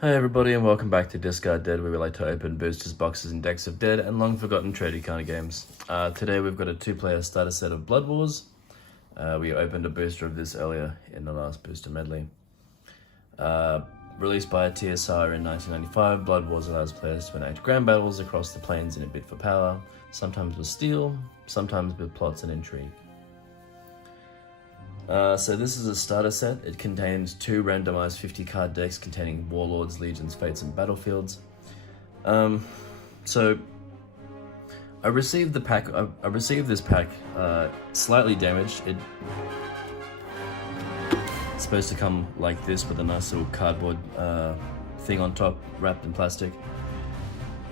Hey everybody and welcome back to Discard Dead, where we like to open boosters, boxes and decks of dead and long forgotten trading kind of games. Today we've got a 2-player starter set of Blood Wars. We opened a booster of this earlier in the last booster medley. Released by TSR in 1995, Blood Wars allows players to enact grand battles across the plains in a bid for power, sometimes with steel, sometimes with plots and intrigue. So this is a starter set. It contains 2 randomized 50 card decks containing Warlords, Legions, Fates, and Battlefields. So I received the pack. I received this pack slightly damaged. It's supposed to come like this with a nice little cardboard thing on top, wrapped in plastic.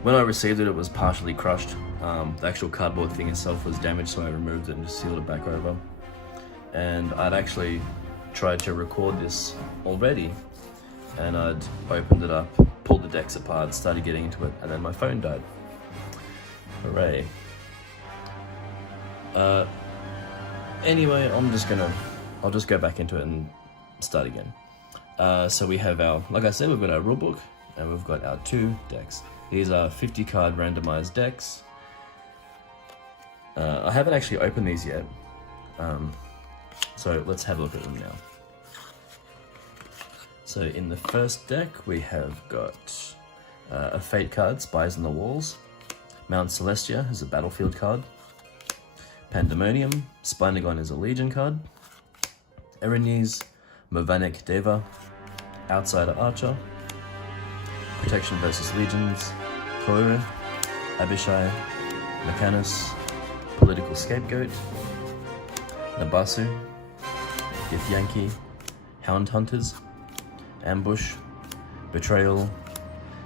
When I received it, it was partially crushed. The actual cardboard thing itself was damaged, so I removed it and just sealed it back over. And I'd actually tried to record this already, and I'd opened it up, pulled the decks apart, started getting into it, and then my phone died. Hooray. Anyway, I'll just go back into it and start again. So we have like I said, we've got our rulebook, and we've got our 2 decks. These are 50 card randomized decks. I haven't actually opened these yet. So let's have a look at them now. So in the first deck, we have got a Fate card, Spies on the Walls. Mount Celestia is a battlefield card. Pandemonium, Spinagon is a Legion card. Erinyes, Movanik Deva, Outsider Archer. Protection versus Legions, Kour, Abishai, Mechanus, Political Scapegoat, Nabasu, Githyanki, Hound Hunters, Ambush, Betrayal,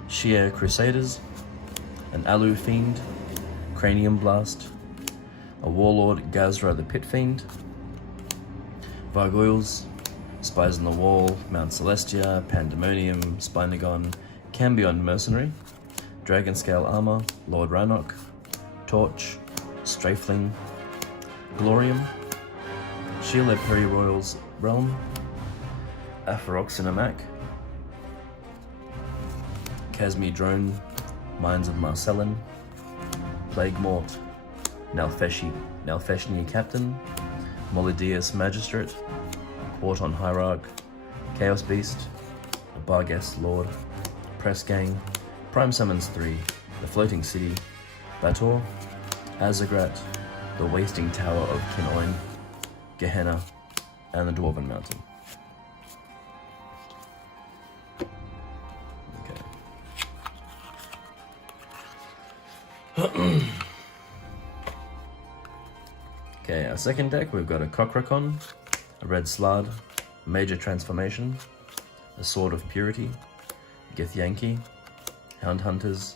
Shia Crusaders, an Alu Fiend, Cranium Blast, a Warlord Gazra the Pit Fiend, Vargoyles, Spies on the Wall, Mount Celestia, Pandemonium, Spinagon, Cambion Mercenary, Dragon Scale Armor, Lord Rannoch, Torch, Strafling, Glorium, Sheila Peri-Royal's Realm, Apharoxinamak, Casmi Drone, Mines of Marcellin, Plague Mort, Nalfeshni Captain, Molidius Magistrate, Quarton Hierarch, Chaos Beast, Barghest Lord, Press Gang, Prime Summons 3, The Floating City, Bator, Azagrat, The Wasting Tower of Kinoin, Gehenna, and the Dwarven Mountain. Okay. Okay, our second deck, we've got a Cochracon, a Red Slard, Major Transformation, a Sword of Purity, Githyanki, Hound Hunters,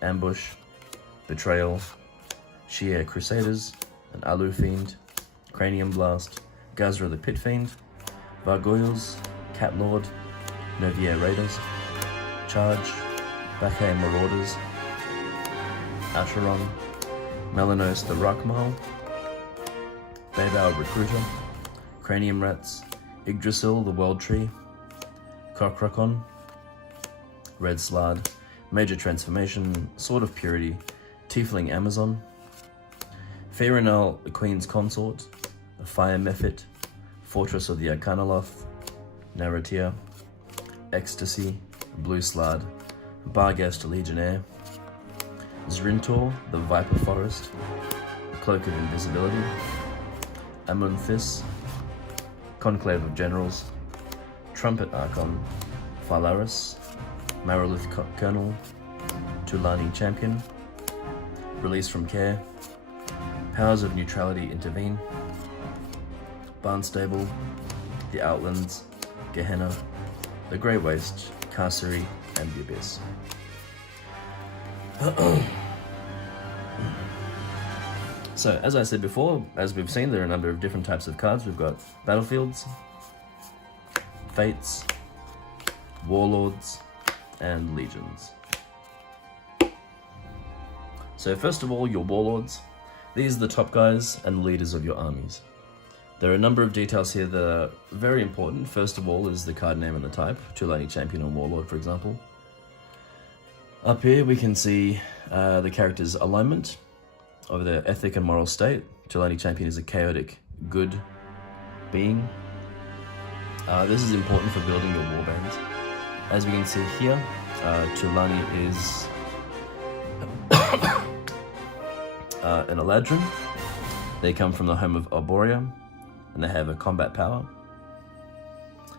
Ambush, Betrayal, Shia Crusaders, an Alu Fiend, Cranium Blast, Gazra the Pit Fiend, Vargoyles, Cat Lord, Novier Raiders, Charge, Bakhay Marauders, Acheron, Melanos the Rockmahl, Baybao Recruiter, Cranium Rats, Yggdrasil the World Tree, Cochracon, Red Slard, Major Transformation, Sword of Purity, Tiefling Amazon, Farinal the Queen's Consort, a Fire Mephit, Fortress of the Arcanoloth, Narratia, Ecstasy, Blue Slard, Barghest Legionnaire, Zrintor, the Viper Forest, Cloak of Invisibility, Amunthis, Conclave of Generals, Trumpet Archon, Phalaris, Marilith Colonel, Tulani Champion, Release from Care, Powers of Neutrality Intervene, Barnstable, the Outlands, Gehenna, the Grey Waste, Carcery, and the Abyss. So, as I said before, as we've seen, there are a number of different types of cards. We've got Battlefields, Fates, Warlords, and Legions. So first of all, your Warlords. These are the top guys and leaders of your armies. There are a number of details here that are very important. First of all is the card name and the type, Tulani Champion or Warlord, for example. Up here we can see the character's alignment of their ethic and moral state. Tulani Champion is a chaotic, good being. This is important for building your warbands. As we can see here, Tulani is an Eladrin. They come from the home of Arborea, and they have a combat power.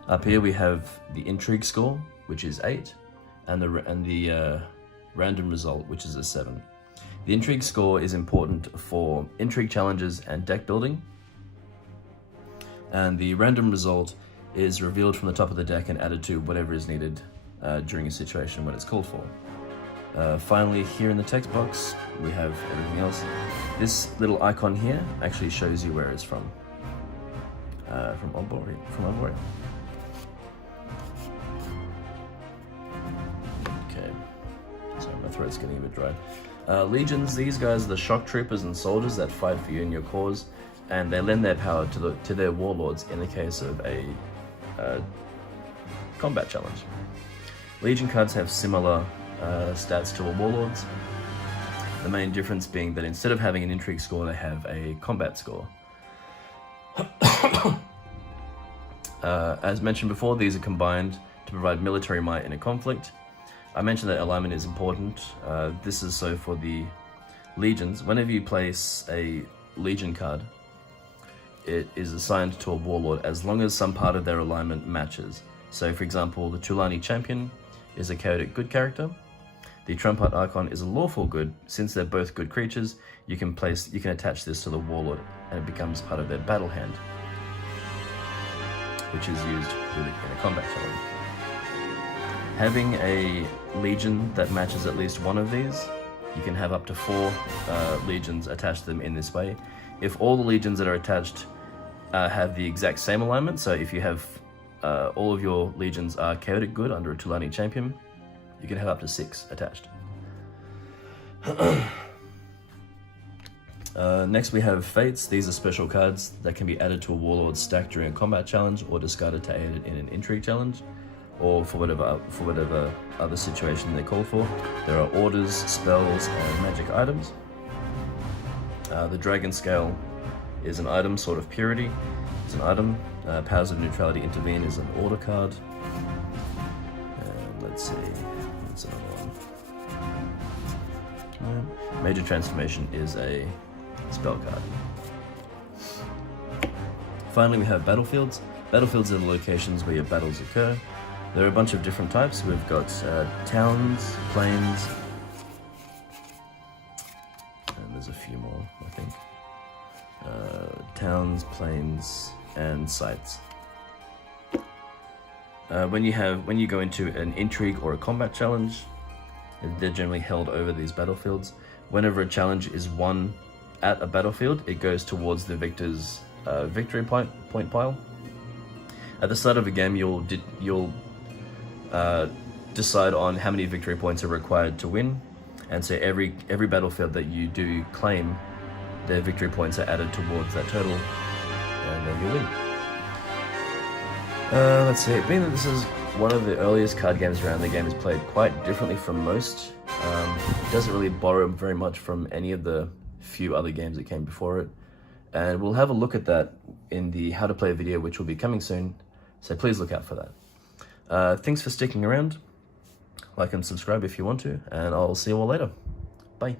Up here we have the intrigue score, which is 8, and the random result, which is a 7. The intrigue score is important for intrigue challenges and deck building, and the random result is revealed from the top of the deck and added to whatever is needed during a situation when it's called for. Finally, here in the text box, we have everything else. This little icon here actually shows you where it's from Arborea. Okay, sorry, my throat's getting a bit dry. Legions, these guys are the shock troopers and soldiers that fight for you and your cause, and they lend their power to their warlords in the case of a combat challenge. Legion cards have similar stats to a warlord's. The main difference being that instead of having an intrigue score, they have a combat score. As mentioned before, these are combined to provide military might in a conflict. I mentioned that alignment is important. This is so for the legions. Whenever you place a legion card, it is assigned to a warlord as long as some part of their alignment matches. So for example, the Tulani Champion is a chaotic good character. The Trumpet Icon is a lawful good. Since they're both good creatures, you can attach this to the warlord and it becomes part of their battle hand, which is used in a combat challenge. Having a legion that matches at least one of these, you can have up to 4 legions attached to them in this way. If all the legions that are attached have the exact same alignment, so if you have all of your legions are chaotic good under a Tulani Champion, you can have up to 6 attached. Next we have Fates. These are special cards that can be added to a warlord's stack during a combat challenge or discarded to aid it in an intrigue challenge, or for whatever other situation they call for. There are orders, spells, and magic items. The Dragon Scale is an item, Sword of Purity is an item. Powers of Neutrality Intervene is an order card. And let's see, what's another one? Major Transformation is a spell card. Finally, we have Battlefields. Battlefields are the locations where your battles occur. There are a bunch of different types. We've got towns, plains, and there's a few more, I think. Towns, plains, and sites. When you go into an intrigue or a combat challenge, they're generally held over these battlefields. Whenever a challenge is won at a battlefield, it goes towards the victor's victory point pile. At the start of a game, you'll decide on how many victory points are required to win, and so every battlefield that you do claim, their victory points are added towards that total, and then you win. Let's see, being that this is one of the earliest card games around, the game is played quite differently from most. It doesn't really borrow very much from any of the few other games that came before it, and we'll have a look at that in the how to play video, which will be coming soon, so please look out for that. Thanks for sticking around. Like and subscribe if you want to, and I'll see you all later. Bye.